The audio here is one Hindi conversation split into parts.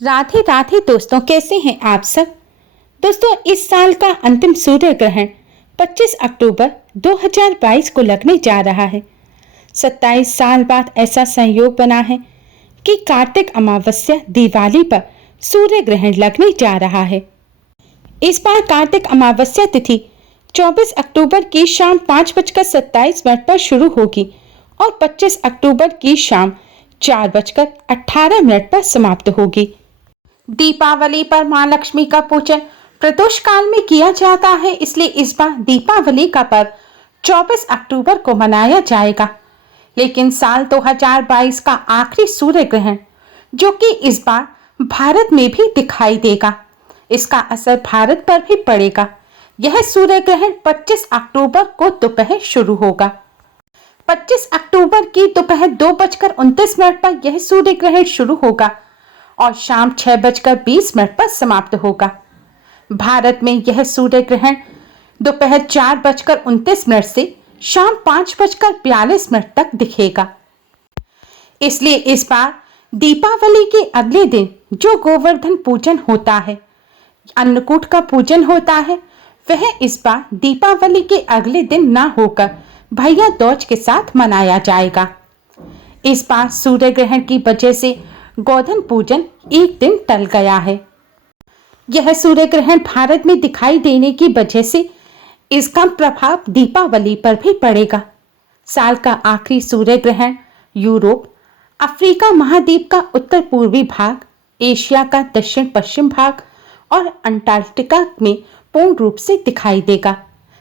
राधे राधे दोस्तों, कैसे हैं आप सब। दोस्तों, इस साल का अंतिम सूर्य ग्रहण 25 अक्टूबर 2022 को लगने जा रहा है। 27 साल बाद ऐसा संयोग बना है कि कार्तिक अमावस्या दिवाली पर सूर्य ग्रहण लगने जा रहा है। इस बार कार्तिक अमावस्या तिथि 24 अक्टूबर की शाम 5:27 पर शुरू होगी और 25 अक्टूबर की शाम 4:18 पर समाप्त होगी। दीपावली पर मां लक्ष्मी का पूजन प्रदोष काल में किया जाता है, इसलिए इस बार दीपावली का पर्व 24 अक्टूबर को मनाया जाएगा। लेकिन साल 2022 का आखिरी सूर्य ग्रहण, जो कि इस बार भारत में भी दिखाई देगा, इसका असर भारत पर भी पड़ेगा। यह सूर्य ग्रहण 25 अक्टूबर को दोपहर शुरू होगा। 25 अक्टूबर की दोपहर 2:29 पर यह सूर्य ग्रहण शुरू होगा और शाम 6:20 पर समाप्त होगा। भारत में यह सूर्य ग्रहण दोपहर 4:29 से शाम 5:42 तक दिखेगा। इसलिए इस बार दीपावली के अगले दिन जो गोवर्धन पूजन होता है, अन्नकूट का पूजन होता है, वह इस बार दीपावली के अगले दिन ना होकर भैया दूज के साथ मनाया जाएगा। इस बार सूर्य ग्रहण की वजह से गोवर्धन पूजन एक दिन टल गया है। यह सूर्य ग्रहण भारत में दिखाई देने की वजह से इसका प्रभाव दीपावली पर भी पड़ेगा। साल का आखिरी सूर्य ग्रहण यूरोप, अफ्रीका महाद्वीप का उत्तर पूर्वी भाग, एशिया का दक्षिण पश्चिम भाग और अंटार्कटिका में पूर्ण रूप से दिखाई देगा।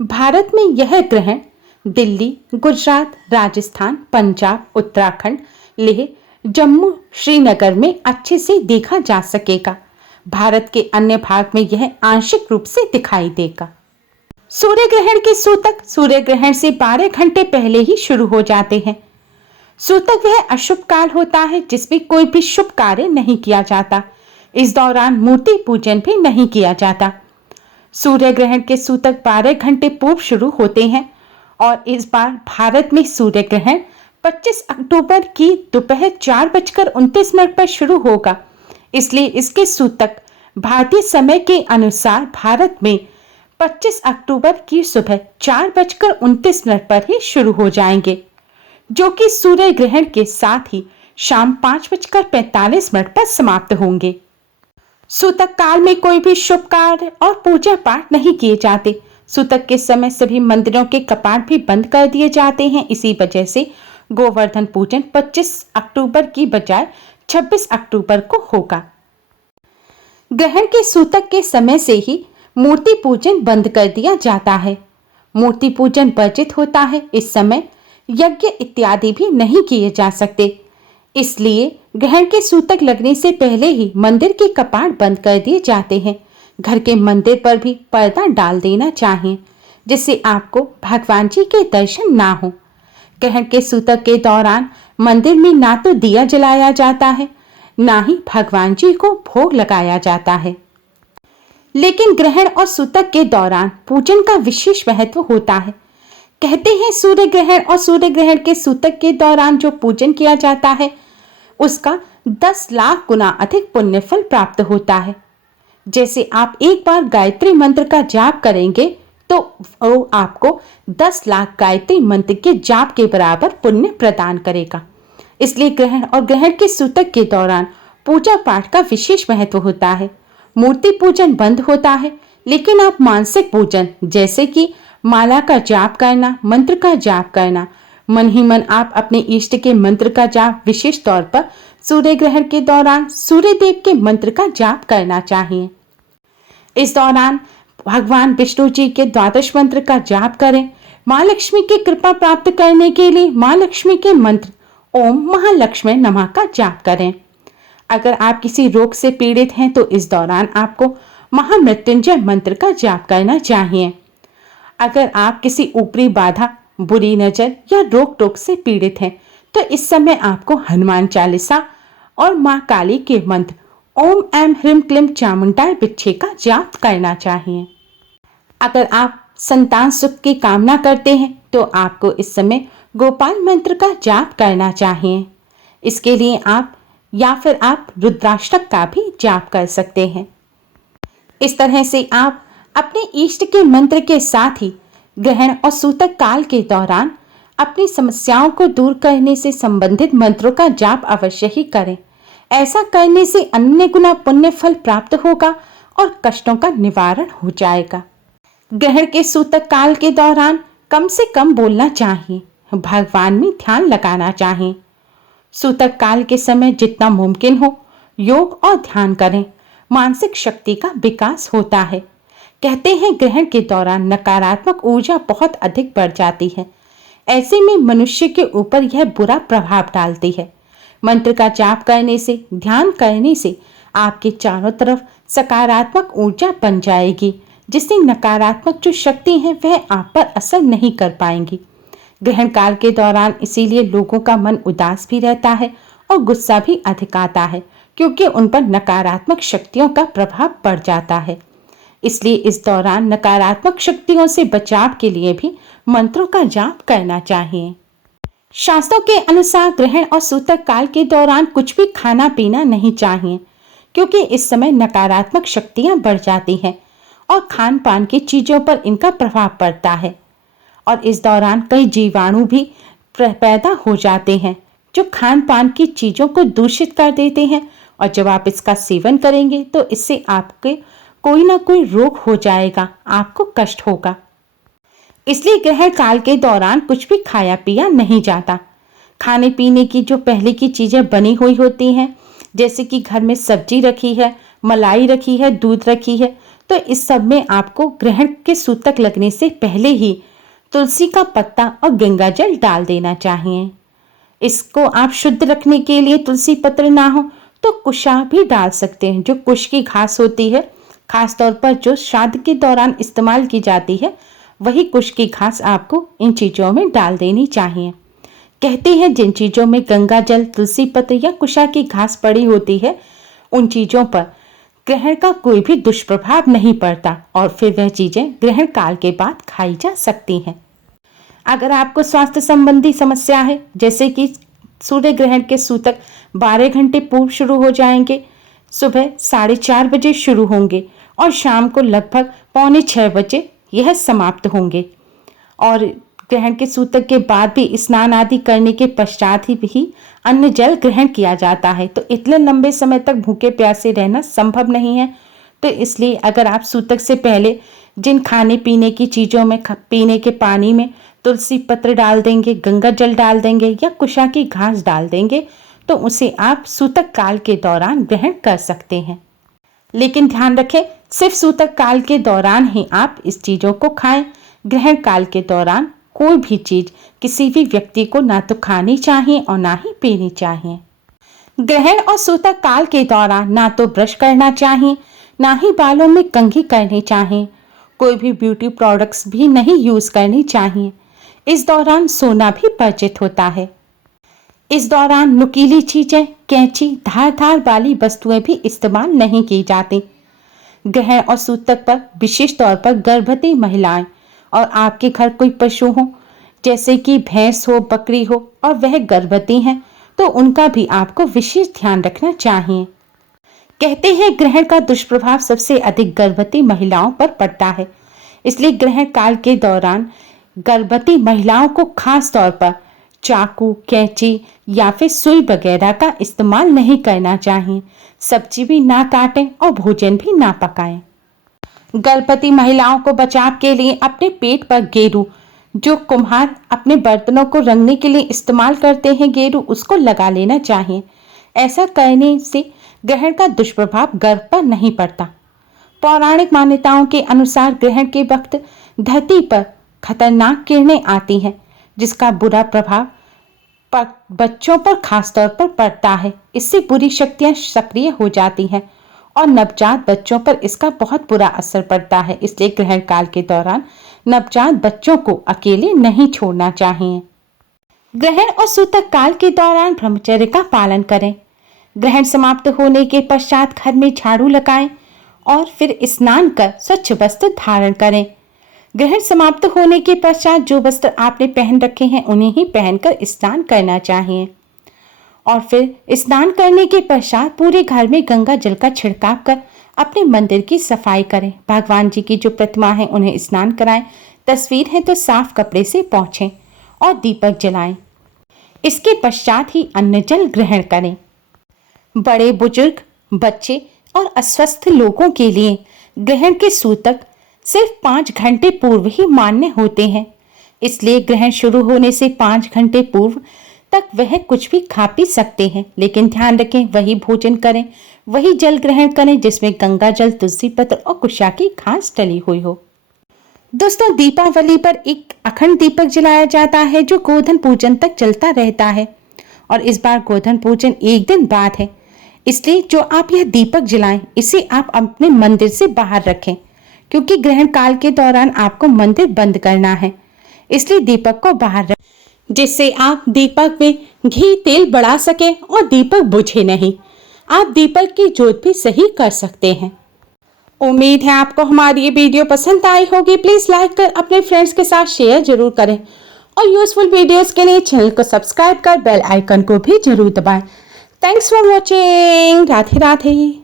भारत में यह ग्रहण दिल्ली, गुजरात, राजस्थान, पंजाब, उत्तराखंड, लेह, जम्मू, श्रीनगर में अच्छे से देखा जा सकेगा। भारत के अन्य भाग में यह आंशिक रूप से दिखाई देगा। सूर्य ग्रहण के सूतक सूर्य ग्रहण से 12 घंटे पहले ही शुरू हो जाते हैं। सूतक वह अशुभ काल होता है जिसमें कोई भी शुभ कार्य नहीं किया जाता। इस दौरान मूर्ति पूजन भी नहीं किया जाता। सूर्य ग्रहण के सूतक 12 घंटे पूर्व शुरू होते हैं और इस बार भारत में सूर्य ग्रहण 25 अक्टूबर की दोपहर 4:29 पर शुरू होगा। इसलिए इसके सूतक भारतीय समय के अनुसार भारत में 25 अक्टूबर की सुबह 4:29 पर ही शुरू हो जाएंगे, जो कि सूर्य ग्रहण के साथ ही शाम 5:45 पर समाप्त होंगे। सूतक काल में कोई भी शुभ कार्य और पूजा पाठ नहीं किए जाते। सूतक के समय सभी मंदिरों के कपाट भी बंद कर दिए जाते हैं। इसी वजह से गोवर्धन पूजन 25 अक्टूबर की बजाय 26 अक्टूबर को होगा। ग्रहण के सूतक के समय से ही मूर्ति पूजन बंद कर दिया जाता है। मूर्ति पूजन वर्जित होता है। इस समय यज्ञ इत्यादि भी नहीं किए जा सकते। इसलिए ग्रहण के सूतक लगने से पहले ही मंदिर के कपाट बंद कर दिए जाते हैं। घर के मंदिर पर भी पर्दा डाल देना चाहिए, जिससे आपको भगवान जी के दर्शन ना हो। ग्रहण के सूतक के दौरान मंदिर में ना तो दिया जलाया जाता है, ना ही भगवान जी को भोग लगाया जाता है। लेकिन ग्रहण और सूतक के दौरान पूजन का विशेष महत्व होता है। कहते हैं सूर्य ग्रहण और सूर्य ग्रहण के सूतक के दौरान जो पूजन किया जाता है, उसका 10 लाख गुना अधिक पुण्य फल प्राप्त होता है। जैसे आप एक बार गायत्री मंत्र का जाप करेंगे तो वो आपको 10 लाख गायत्री मंत्र के जाप के बराबर पुण्य प्रदान करेगा। इसलिए ग्रहण और ग्रहण के सूतक के दौरान पूजा पाठ का विशेष महत्व होता है। मूर्ति पूजन बंद होता है, लेकिन आप मानसिक पूजन जैसे कि माला का जाप करना, मंत्र का जाप करना, मन ही मन आप अपने इष्ट के मंत्र का जाप विशेष तौर पर सूर्य ग्रहण के दौरान सूर्य देव के मंत्र का जाप करना चाहिए। इस दौरान भगवान विष्णु जी के 12 मंत्र का जाप करें। मां लक्ष्मी की कृपा प्राप्त करने के लिए मां लक्ष्मी के मंत्र ओम महालक्ष्मी नमः का जाप करें। अगर आप किसी रोग से पीड़ित हैं तो इस दौरान आपको महामृत्युंजय मंत्र का जाप करना चाहिए। अगर आप किसी ऊपरी बाधा, बुरी नजर या रोक टोक से पीड़ित हैं तो इस समय आपको हनुमान चालीसा और मां काली के मंत्र ओम ऐं ह्रीं क्लीं चामुंडाय विद्महे का जाप करना चाहिए। अगर आप संतान सुख की कामना करते हैं तो आपको इस समय गोपाल मंत्र का जाप करना चाहिए। इसके लिए आप या फिर आप रुद्राष्टक का भी जाप कर सकते हैं। इस तरह से आप अपने इष्ट के मंत्र के साथ ही ग्रहण और सूतक काल के दौरान अपनी समस्याओं को दूर करने से संबंधित मंत्रों का जाप अवश्य ही करें। ऐसा करने से अन्य गुना पुण्य फल प्राप्त होगा और कष्टों का निवारण हो जाएगा। ग्रहण के सूतक काल के दौरान कम से कम बोलना चाहिए, भगवान में ध्यान लगाना चाहिए। सूतक काल के समय जितना मुमकिन हो योग और ध्यान करें, मानसिक शक्ति का विकास होता है। कहते हैं ग्रहण के दौरान नकारात्मक ऊर्जा बहुत अधिक बढ़ जाती है। ऐसे में मनुष्य के ऊपर यह बुरा प्रभाव डालती है। मंत्र का जाप करने से, ध्यान करने से आपके चारों तरफ सकारात्मक ऊर्जा बन जाएगी, जिससे नकारात्मक जो शक्ति है वह आप पर असर नहीं कर पाएंगी। ग्रहण काल के दौरान इसीलिए लोगों का मन उदास भी रहता है और गुस्सा भी अधिक आता है, क्योंकि उन पर नकारात्मक शक्तियों का प्रभाव पड़ जाता है। इसलिए इस दौरान नकारात्मक शक्तियों से बचाव के लिए भी मंत्रों का जाप करना चाहिए। शास्त्रों के अनुसार ग्रहण और सूतक काल के दौरान कुछ भी खाना पीना नहीं चाहिए, क्योंकि इस समय नकारात्मक शक्तियां बढ़ जाती हैं और खान पान की चीजों पर इनका प्रभाव पड़ता है। और इस दौरान कई जीवाणु भी पैदा हो जाते हैं जो खान पान की चीजों को दूषित कर देते हैं, और जब आप इसका सेवन करेंगे तो इससे आपके कोई ना कोई रोग हो जाएगा, आपको कष्ट होगा। इसलिए ग्रहण काल के दौरान कुछ भी खाया पिया नहीं जाता। खाने पीने की जो पहले की चीजें बनी हुई होती हैं, जैसे कि घर में सब्जी रखी है, मलाई रखी है, दूध रखी है, तो इस सब में आपको ग्रहण के सूतक लगने से पहले ही तुलसी का पत्ता और गंगा जल डाल देना चाहिए। इसको आप शुद्ध रखने के लिए तुलसी पत्र ना हो तो कुशा भी डाल सकते हैं। जो कुश की घास होती है, खास तौर पर जो श्राद्ध के दौरान इस्तेमाल की जाती है, वही कुश की घास आपको इन चीजों में डाल देनी चाहिए। कहते हैं जिन चीजों में गंगा जल, तुलसी पत्र या कुशा की घास पड़ी होती है, उन चीजों पर ग्रहण का कोई भी दुष्प्रभाव नहीं पड़ता और फिर वह चीजें ग्रहण काल के बाद खाई जा सकती हैं। अगर आपको स्वास्थ्य संबंधी समस्या है, जैसे कि सूर्य ग्रहण के सूतक 12 घंटे पूर्व शुरू हो जाएंगे, सुबह 4:30 बजे शुरू होंगे और शाम को लगभग 5:45 बजे यह समाप्त होंगे, और ग्रहण के सूतक के बाद भी स्नान आदि करने के पश्चात ही अन्न जल ग्रहण किया जाता है। तो इतने लंबे समय तक भूखे प्यासे रहना संभव नहीं है। तो इसलिए अगर आप सूतक से पहले जिन खाने पीने की चीज़ों में, पीने के पानी में तुलसी पत्र डाल देंगे, गंगा जल डाल देंगे या कुशा की घास डाल देंगे, तो उसे आप सूतक काल के दौरान ग्रहण कर सकते हैं। लेकिन ध्यान रखें, सिर्फ सूतक काल के दौरान ही आप इस चीज़ों को खाएं। ग्रहण काल के दौरान कोई भी चीज किसी भी व्यक्ति को ना तो खानी चाहिए और ना ही पीनी चाहिए। ग्रहण और सूतक काल के दौरान ना तो ब्रश करना चाहिए, ना ही बालों में कंघी करनी चाहिए। कोई भी ब्यूटी प्रोडक्ट्स भी नहीं यूज करनी चाहिए। इस दौरान सोना भी वर्जित होता है। इस दौरान नुकीली चीजें, कैंची, धार वाली वस्तुएं भी इस्तेमाल नहीं की जाती। ग्रहण और सूतक पर विशेष तौर पर गर्भवती महिलाएं और आपके घर कोई पशु हो, जैसे कि भैंस हो, बकरी हो, और वह गर्भवती हैं, तो उनका भी आपको विशेष ध्यान रखना चाहिए। कहते हैं ग्रहण का दुष्प्रभाव सबसे अधिक गर्भवती महिलाओं पर पड़ता है। इसलिए ग्रहण काल के दौरान गर्भवती महिलाओं को खास तौर पर चाकू, कैंची या फिर सुई वगैरह का इस्तेमाल नहीं करना चाहिए। सब्जी भी ना काटें और भोजन भी ना पकाएं। गर्भवती महिलाओं को बचाव के लिए अपने पेट पर गेरू, जो कुम्हार अपने बर्तनों को रंगने के लिए इस्तेमाल करते हैं, गेरू, उसको लगा लेना चाहिए। ऐसा करने से ग्रहण का दुष्प्रभाव गर्भ पर नहीं पड़ता। पौराणिक मान्यताओं के अनुसार ग्रहण के वक्त धरती पर खतरनाक किरणें आती हैं, जिसका बुरा प्रभाव बच्चों पर खास तौर पर पड़ता है। इससे बुरी शक्तियां सक्रिय हो जाती हैं और नवजात बच्चों पर इसका बहुत बुरा असर पड़ता है। इसलिए ग्रहण काल के दौरान नवजात बच्चों को अकेले नहीं छोड़ना चाहिए। ग्रहण और सूतक काल के दौरान ब्रह्मचर्य का पालन करें। ग्रहण समाप्त होने के पश्चात घर में झाड़ू लगाएं और फिर स्नान कर स्वच्छ वस्त्र धारण करें। ग्रहण समाप्त होने के पश्चात जो वस्त्र आपने पहन रखे हैं उन्हें ही पहनकर स्नान करना चाहिए। और फिर स्नान करने के पश्चात पूरे घर में गंगा जल का छिड़काव कर अपने मंदिर की सफाई करें। भगवान जी की जो प्रतिमा है उन्हें स्नान कराएं। तस्वीर है तो साफ कपड़े से पोंछें और दीपक जलाएं। इसके पश्चात ही अन्न जल ग्रहण करें। बड़े बुजुर्ग, बच्चे और अस्वस्थ लोगों के लिए ग्रहण के सूतक सिर्फ 5 घंटे पूर्व ही मान्य होते हैं। इसलिए ग्रहण शुरू होने से 5 घंटे पूर्व तक वह कुछ भी खा पी सकते हैं, लेकिन ध्यान रखें वही भोजन करें, वही जल ग्रहण करें जिसमें गंगा जल, तुलसी पत्र और कुशा की घास डली हुई हो। दोस्तों, दीपावली पर एक अखंड दीपक जलाया जाता है जो गोधन पूजन तक चलता रहता है और इस बार गोधन पूजन एक दिन बाद है। इसलिए जो आप यह दीपक जलाएं इसे आप अपने मंदिर से बाहर रखें, क्योंकि ग्रहण काल के दौरान आपको मंदिर बंद करना है। इसलिए दीपक को बाहर रखें जिससे आप दीपक में घी तेल बढ़ा सकें और दीपक बुझे नहीं। आप दीपक की ज्योत भी सही कर सकते हैं। उम्मीद है आपको हमारी ये वीडियो पसंद आई होगी। प्लीज लाइक कर अपने फ्रेंड्स के साथ शेयर जरूर करें और यूजफुल वीडियोस के लिए चैनल को सब्सक्राइब कर बेल आइकन को भी जरूर दबाएं। Thanks for watching. Radhe Radhe.